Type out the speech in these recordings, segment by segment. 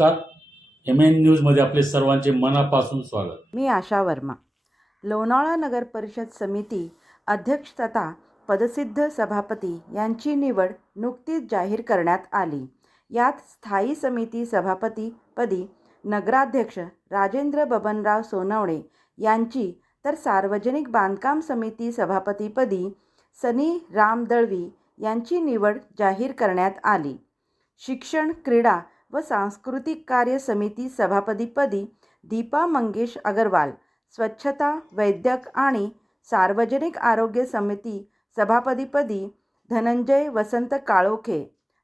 नमस्कार. MN न्यूजमध्ये आपले सर्वांचे मनापासून स्वागत. मी आशा वर्मा. लोणावळा नगर परिषद समिती अध्यक्ष तथा पदसिद्ध सभापती यांची निवड नुकतीच जाहीर करण्यात आली. यात स्थायी समिती सभापतीपदी नगराध्यक्ष राजेंद्र बबनराव सोनवणे यांची तर सार्वजनिक बांधकाम समिती सभापतीपदी सनी राम दळवी यांची निवड जाहीर करण्यात आली. शिक्षण, क्रीडा व सांस्कृतिक कार्य समिती सभापतीपदी दीपा मंगेश अगरवाल, स्वच्छता, वैद्यक आणि सार्वजनिक आरोग्य समिती सभापतीपदी धनंजय वसंत काळोखे,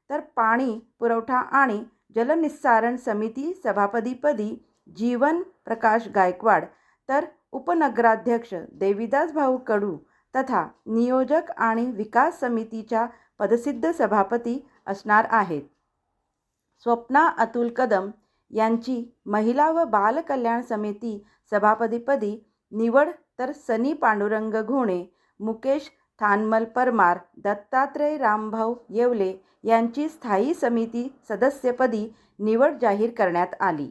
तर पाणी पुरवठा आणि जलनिस्सारण समिती सभापतीपदी जीवन प्रकाश गायकवाड, तर उपनगराध्यक्ष देवीदास भाऊ कडू तथा नियोजक आणि विकास समितीच्या पदसिद्ध सभापती असणार आहेत. स्वप्ना अतुल कदम यांची महिला व बाल कल्याण समिती सभापतीपदी निवड, तर सनी पांडुरंग घोणे, मुकेश थानमल परमार, दत्तात्रय रामभाऊ येवले यांची स्थायी समिती सदस्यपदी निवड जाहीर करण्यात आली.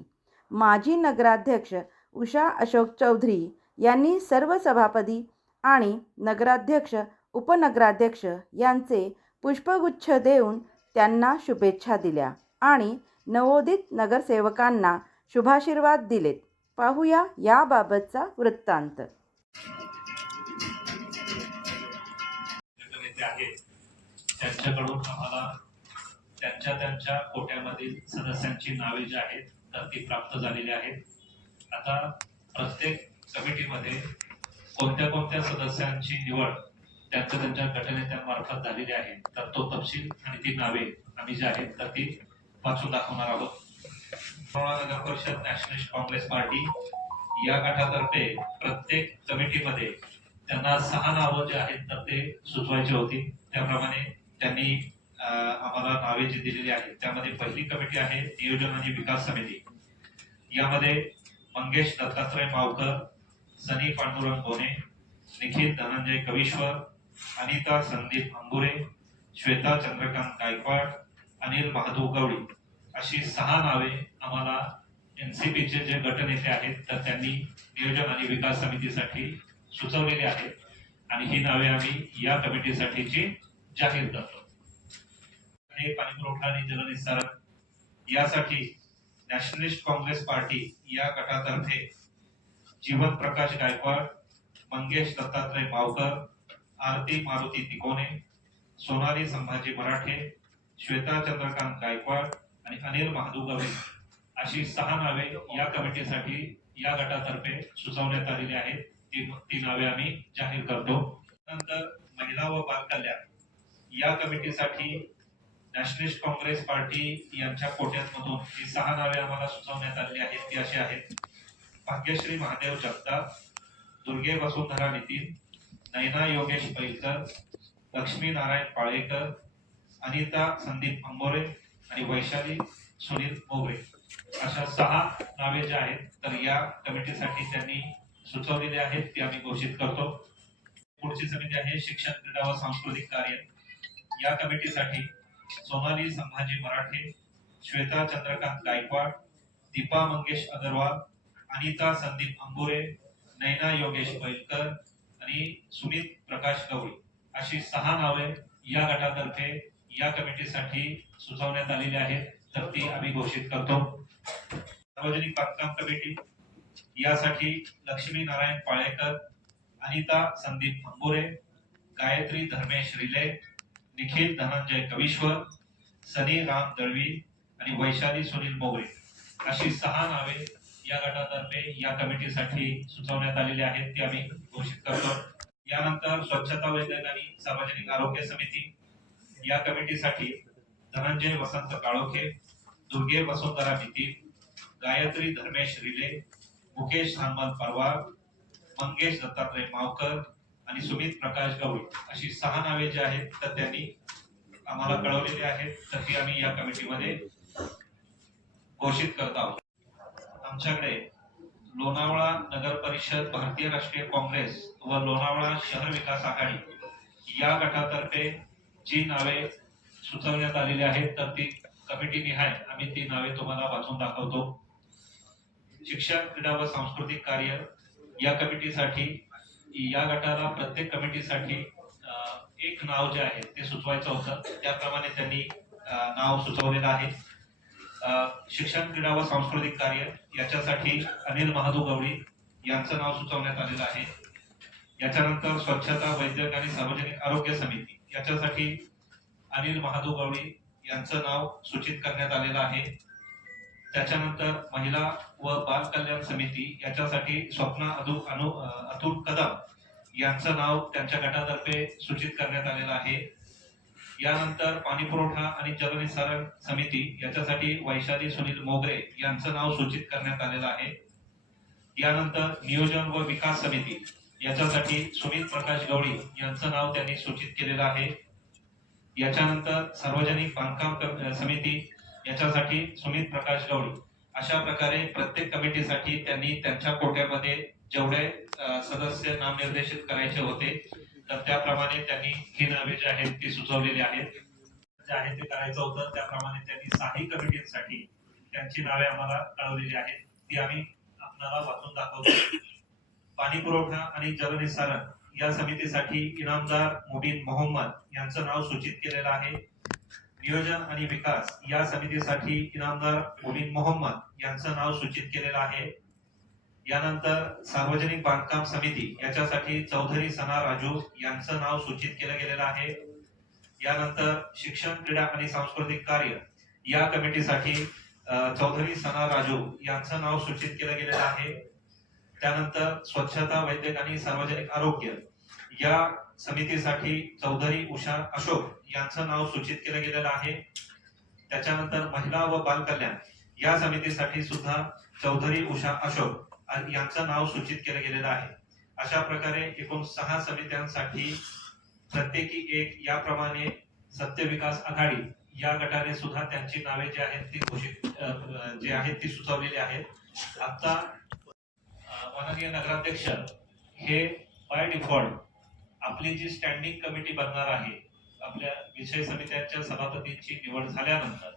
माजी नगराध्यक्ष उषा अशोक चौधरी यांनी सर्व सभापती आणि नगराध्यक्ष, उपनगराध्यक्ष यांचे पुष्पगुच्छ देऊन त्यांना शुभेच्छा दिल्या आणि नवोदित नगरसेवकांना शुभाशीर्वाद दिलेत. पाहूया याबाबतचा वृत्तांत. त्यांच्याकडून आम्हाला त्यांच्या कोट्यामधील सदस्यांची नावे जी आहेत तर ती प्राप्त झालेली आहेत. आता प्रत्येक कमिटीमध्ये कोणत्या सदस्यांची निवड त्यांच्या गटनेत्यांमार्फत झालेली आहे, तर तो तपशील आणि ती नावे आम्ही जी आहेत तर ती वाचून दाखवणार आहोत. लोणावळा नगर परिषद नॅशनलिस्ट काँग्रेस पार्टी या गटातर्फे प्रत्येक कमिटीमध्ये त्यांना 6 नावं जे आहेत तर ते सुचवायची होती. त्याप्रमाणे त्यांनी आम्हाला नावे जी दिलेली आहेत त्यामध्ये पहिली कमिटी आहे नियोजन आणि विकास समिती. यामध्ये मंगेश दत्तात्रय मावकर, सनी पांडुरंग घोणे, निखिल धनंजय कविश्वर, अनिता संदीप अंबुरे, श्वेता चंद्रकांत गायकवाड, अनिल महादेव गवळी अशी 6 नावे आम्हाला NCPचे जे गटनेते आहेत तर त्यांनी नियोजन आणि विकास समितीसाठी सुचवलेली आहेत आणि ही नावे आम्ही या कमिटीसाठीची जाहीर करतो. पाणी पुरवठा आणि जलनिस्सारण यासाठी नॅशनलिस्ट काँग्रेस पार्टी या गटातर्फे जीवन प्रकाश गायकवाड, मंगेश दत्तात्रय मावकर, आरती मारुती तिकोने, सोनाली संभाजी मराठे, श्वेता चंद्रकांत गायकवाड आणि अनिल महादेव गवळी अशी 6 नावे या कमिटीसाठी या गटातर्फे सुचवण्यात आलेली आहेत. ती नावे आम्ही जाहीर करतो. नंतर महिला व बाल कल्याण या कमिटीसाठी नॅशनलिस्ट काँग्रेस पार्टी यांच्या कोट्यातमधून ही 6 नावे आम्हाला सुचवण्यात आलेली आहेत. ती अशी आहेत: भाग्यश्री महादेव जगताप, दुर्गे वसुंधरा नितीन, नैना योगेश पैलकर, लक्ष्मी नारायण पाळेकर, अनिता संदीप अंबोरे आणि वैशाली सुनील मोगरे अशा 6 नावे जे आहेत तर या कमिटीसाठी त्यांनी सुचवलेली आहेत. ती आम्ही घोषित करतो. पुढची समिती आहे शिक्षण, क्रीडा व सांस्कृतिक कार्य. या कमिटीसाठी सोनाली संभाजी मराठे, श्वेता चंद्रकांत गायकवाड, दीपा मंगेश अगरवाल, अनिता संदीप अंबुरे, नैना योगेश पैलकर आणि सुमित प्रकाश गवळी अशी 6 नावे या गटातर्फे या कमिटीसाठी सुचवण्यात आलेली आहेत, तर ती आम्ही घोषित करतो. सार्वजनिक बांधकाम कमिटी यासाठी लक्ष्मी नारायण पाळेकर, अनिता संदीप अंबुरे, गायत्री धर्मेश रिले, निखिल धनंजय कविश्वर, सनी राम दळवी आणि वैशाली सुनील मोगरे अशी 6 नावे या गटातर्फे या कमिटीसाठी सुचवण्यात आलेली आहेत. ती आम्ही घोषित करतो. यानंतर स्वच्छता, वैद्यक आणि सार्वजनिक आरोग्य समिती या कमिटीसाठी धनंजय वसंत काळोखे, दुर्गे वसुंधरा नितीन, गायत्री धर्मेश रिले, मुकेश थानमल परवार, मंगेश दत्तात्रय मावकर आणि सुमित प्रकाश गवळी अशी 6 नावे जी आहेत तर त्यांनी आम्हाला कळवलेली आहेत, तर ती आम्ही या कमिटीमध्ये घोषित करत आहोत. आमच्याकडे लोणावळा नगर परिषद, भारतीय राष्ट्रीय काँग्रेस व लोणावळा शहर विकास आघाडी या गटातर्फे जी नावे सुचवण्यात आलेली आहेत तर ती कमिटी निहाय आम्ही ती नावे तुम्हाला वाचून दाखवतो. शिक्षण, क्रीडा व सांस्कृतिक कार्य या कमिटीसाठी, या गटाला प्रत्येक कमिटीसाठी एक नाव जे आहे ते सुचवायचं होतं. त्याप्रमाणे त्यांनी नाव सुचवलेलं आहे. शिक्षण, क्रीडा व सांस्कृतिक कार्य याच्यासाठी अनिल महादू गवळी यांचं नाव सुचवण्यात आलेलं आहे. याच्यानंतर स्वच्छता, वैद्यक आणि सार्वजनिक आरोग्य समिती याच्यासाठी अनिल महादू गवळी यांचं नाव सूचित करण्यात आलेलं आहे. त्याच्यानंतर महिला व बाल कल्याण समिती याच्यासाठी स्वप्ना अतुल कदम यांचं नाव त्यांच्या गटातर्फे सूचित करण्यात आलेलं आहे. यानंतर पाणी पुरवठा आणि जलनिस्सारण समिती याच्यासाठी वैशाली सुनील मोगरे यांचं नाव सूचित करण्यात आलेलं आहे. यानंतर नियोजन व विकास समिती याच्यासाठी सुमित प्रकाश गवळी यांचं नाव त्यांनी सूचित केलेलं आहे. याच्यानंतर सार्वजनिक बांधकाम समिती याच्यासाठी सुमित प्रकाश गवळी. अशा प्रकारे प्रत्येक कमिटीसाठी त्यांनी त्यांच्या कोट्यामध्ये जेवढे सदस्य नामनिर्देशित करायचे होते तर त्याप्रमाणे त्यांनी ही नावे जी आहेत ती सुचवलेली आहेत. जे आहे ते करायचं होतं त्याप्रमाणे त्यांनी 6 कमिटींसाठी त्यांची नावे आम्हाला कळवलेली आहेत. ती आम्ही आपल्याला वाचून दाखवतो. पाणी पुरवठा आणि जलनिस्सारण या समितीसाठी इनामदार मुबीन मोहम्मद यांचं नाव सूचित केलेलं आहे. नियोजन आणि विकास या समितीसाठी इनामदार मुबीन मोहम्मद यांचं नाव सूचित केलेलं आहे. यानंतर सार्वजनिक बांधकाम समिती याच्यासाठी चौधरी सना राजू यांचं नाव सूचित केलं गेलेलं आहे. यानंतर शिक्षण, क्रीडा आणि सांस्कृतिक कार्य या कमिटीसाठी चौधरी सना राजू यांचं नाव सूचित केलं गेलेलं आहे. त्यानंतर स्वच्छता, वैद्यक आणि सार्वजनिक आरोग्य या समितीसाठी चौधरी उषा अशोक यांचं नाव सूचित केलं गेलेलं आहे. त्याच्यानंतर महिला व बाल कल्याण या समितीसाठी सुद्धा चौधरी उषा अशोक यांचं नाव सूचित केलं गेलेलं आहे. अशा प्रकारे एकूण 6 समित्यांसाठी प्रत्येकी एक याप्रमाणे सत्य विकास आघाडी या गटाने सुद्धा त्यांची नावे जी आहेत ती घोषित जे आहेत ती सुचवलेली आहेत. आता माननीय नगराध्यक्ष हे बाय डिफॉल्ट आपली जी स्टँडिंग कमिटी बनणार आहे, आपल्या विषय समित्यांच्या सभापतींची निवड झाल्यानंतर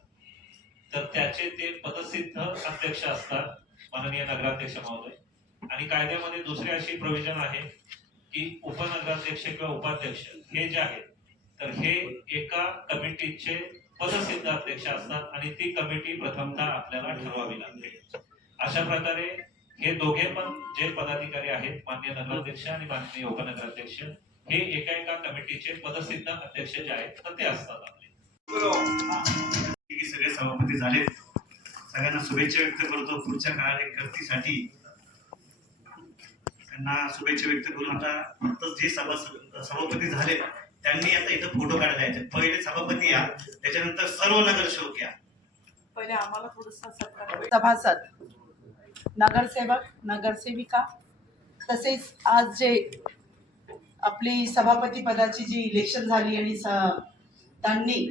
तर त्याचे ते पदसिद्ध अध्यक्ष असतात माननीय नगराध्यक्ष महोदय. आणि कायद्यामध्ये दुसरी अशी प्रोव्हिजन आहे की उपनगराध्यक्ष किंवा उपाध्यक्ष हे जे आहेत तर हे एका कमिटीचे पदसिद्ध अध्यक्ष असतात आणि ती कमिटी प्रथमतः आपल्याला ठरवावी लागते. अशा प्रकारे हे दोघे पण जे पदाधिकारी आहेत, माननीय नगराध्यक्ष आणि माननीय उपनगराध्यक्ष, हे एका कमिटीचे पदसिद्ध अध्यक्ष जे आहेत तर ते असतात आपले. सगळे सभापती झाले, सगळ्यांना शुभेच्छा व्यक्त करतो. पुढच्या कार्यकर्तीसाठी त्यांना शुभेच्छा व्यक्त करून आता जे सभापती झाले त्यांनी आता इथं फोटो काढायला यायचे. पहिले सभापती या, त्याच्यानंतर सर्व नगरसेवक या. पहिले आम्हाला थोडंसं सभासद, नगरसेवक, नगरसेविका, तसेच आज जे आपली सभापती पदाची जी इलेक्शन झाली आणि त्यांनी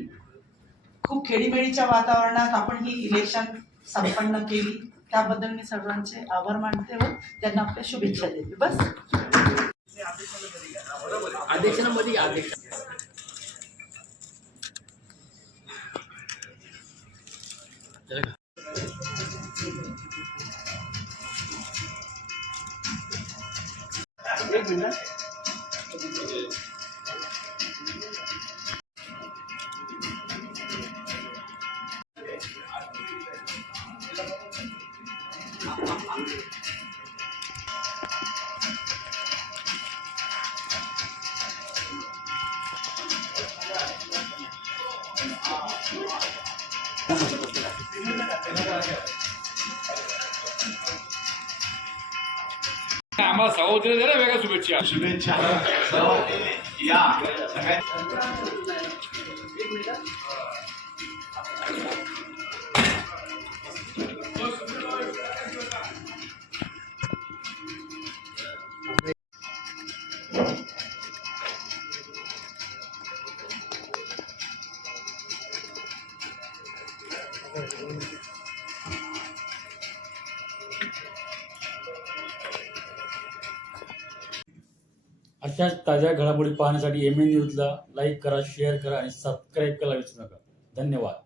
खूप खेळीमेळीच्या वातावरणात आपण ही इलेक्शन संपन्न केली, त्याबद्दल मी सर्वांचे आभार मानते व त्यांना आपल्या शुभेच्छा देते. बस आदेशामध्ये आदेश एक मिनिट. आम्हाला सभापतीला द्या ना वेगळ्या शुभेच्छा. शुभेच्छा या सगळ्या. अशाच ताज्या घडामोडी पाहण्यासाठी MN न्यूजला लाईक करा, शेअर करा आणि सबस्क्राईब करायला विसरू नका. धन्यवाद.